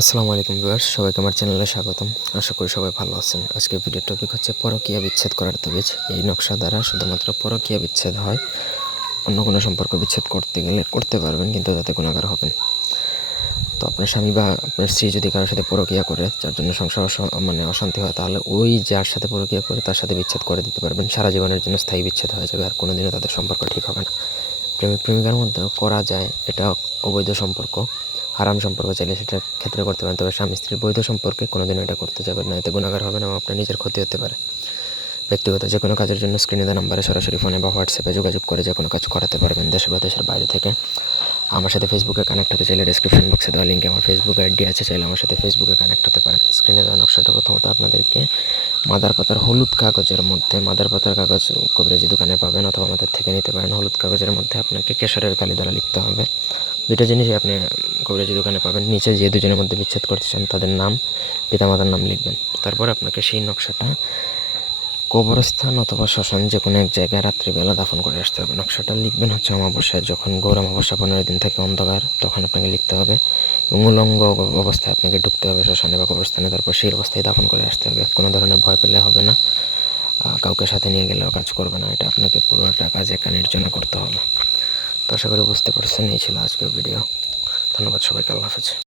আসসালামু আলাইকুম ভিউয়ার্স, সবাইকে আমার চ্যানেলে স্বাগতম। আশা করি সবাই ভালো আছেন। আজকের ভিডিওর টপিক হচ্ছে পরকীয়া বিচ্ছেদ করার তবিজ এই নকশা দ্বারা শুধুমাত্র পরকীয়া বিচ্ছেদ হয়। অন্য কোনো সম্পর্ক বিচ্ছেদ করতে গেলে করতে পারবেন, কিন্তু তাতে গুণাগার হবেন। তো আপনার স্বামী বা আপনার স্ত্রী যদি কারোর সাথে পরকীয়া করে, যার জন্য সংসার মানে অশান্তি হয়, তাহলে ওই যার সাথে পরকীয়া করে, তার সাথে বিচ্ছেদ করে দিতে পারবেন। সারা জীবনের জন্য স্থায়ী বিচ্ছেদ হয়ে যাবে, আর কোনোদিনও তাদের সম্পর্ক ঠিক হবে না। প্রেমিক প্রেমিকার মধ্যে করা যায়, এটা অবৈধ সম্পর্ক। হারাম সম্পর্ক চাইলে সেটার ক্ষেত্রে করতে পারেন। তবে স্বামী স্ত্রীর বৈধ সম্পর্কে কোনোদিনও এটা করতে যাবেন না। এতে গুণাগার হবে না এবং আপনার নিজের ক্ষতি হতে পারে। ব্যক্তিগত যে কোনো কাজের জন্য স্ক্রিনে দেওয়া নাম্বারে সরাসরি ফোনে বা হোয়াটসঅ্যাপে যোগাযোগ করে যে কোনো কাজ করাতে পারবেন দেশে বা দেশের বাইরে থেকে। আমার সাথে ফেসবুকে কানেক্ট হতে চাইলে ডিসক্রিপশন বক্সে দেওয়া লিঙ্কে আমার ফেসবুক আইডি আছে। চাইলে আমার সাথে ফেসবুকে কানেক্ট হতে পারেন। স্ক্রিনে দেওয়া নকশাটা প্রথমত আপনাদেরকে মাদার পাতার হলুদ কাগজের মধ্যে, মাদার পাতার কাগজ কবিরাজি দোকানে পাবেন অথবা আমাদের থেকে নিতে পারেন। হলুদ কাগজের মধ্যে আপনাকে কেশরের কালি দ্বারা লিখতে হবে। দুইটা জিনিসই আপনি কবিরাজি দোকানে পাবেন। নিচে যে দুজনের মধ্যে বিচ্ছেদ করতে চান, তাদের নাম, পিতামাতার নাম লিখবেন। তারপর আপনাকে সেই নকশাটা কবরস্থান অথবা শ্মশান যে কোনো এক জায়গায় রাত্রিবেলা দাফন করে আসতে হবে। নকশাটা লিখবেন হচ্ছে অমাবস্যায়। যখন গৌর অমাবস্যা পনেরো দিন থেকে অন্ধকার, তখন আপনাকে লিখতে হবে। এবং উলঙ্গ অবস্থায় আপনাকে ঢুকতে হবে শ্মশানে বা কবরস্থানে। তারপর সেই অবস্থায় দাফন করে আসতে হবে। কোনো ধরনের ভয় পেলে হবে না। কাউকে সাথে নিয়ে গেলেও কাজ করবে না। এটা আপনাকে পুরোটা কাজ একা নির্জনে করতে হবে। তো আশা করি বুঝতে পারছেন এই ছিল আজকের ভিডিও ধন্যবাদ সবাইকে আল্লাহ হাফেজ।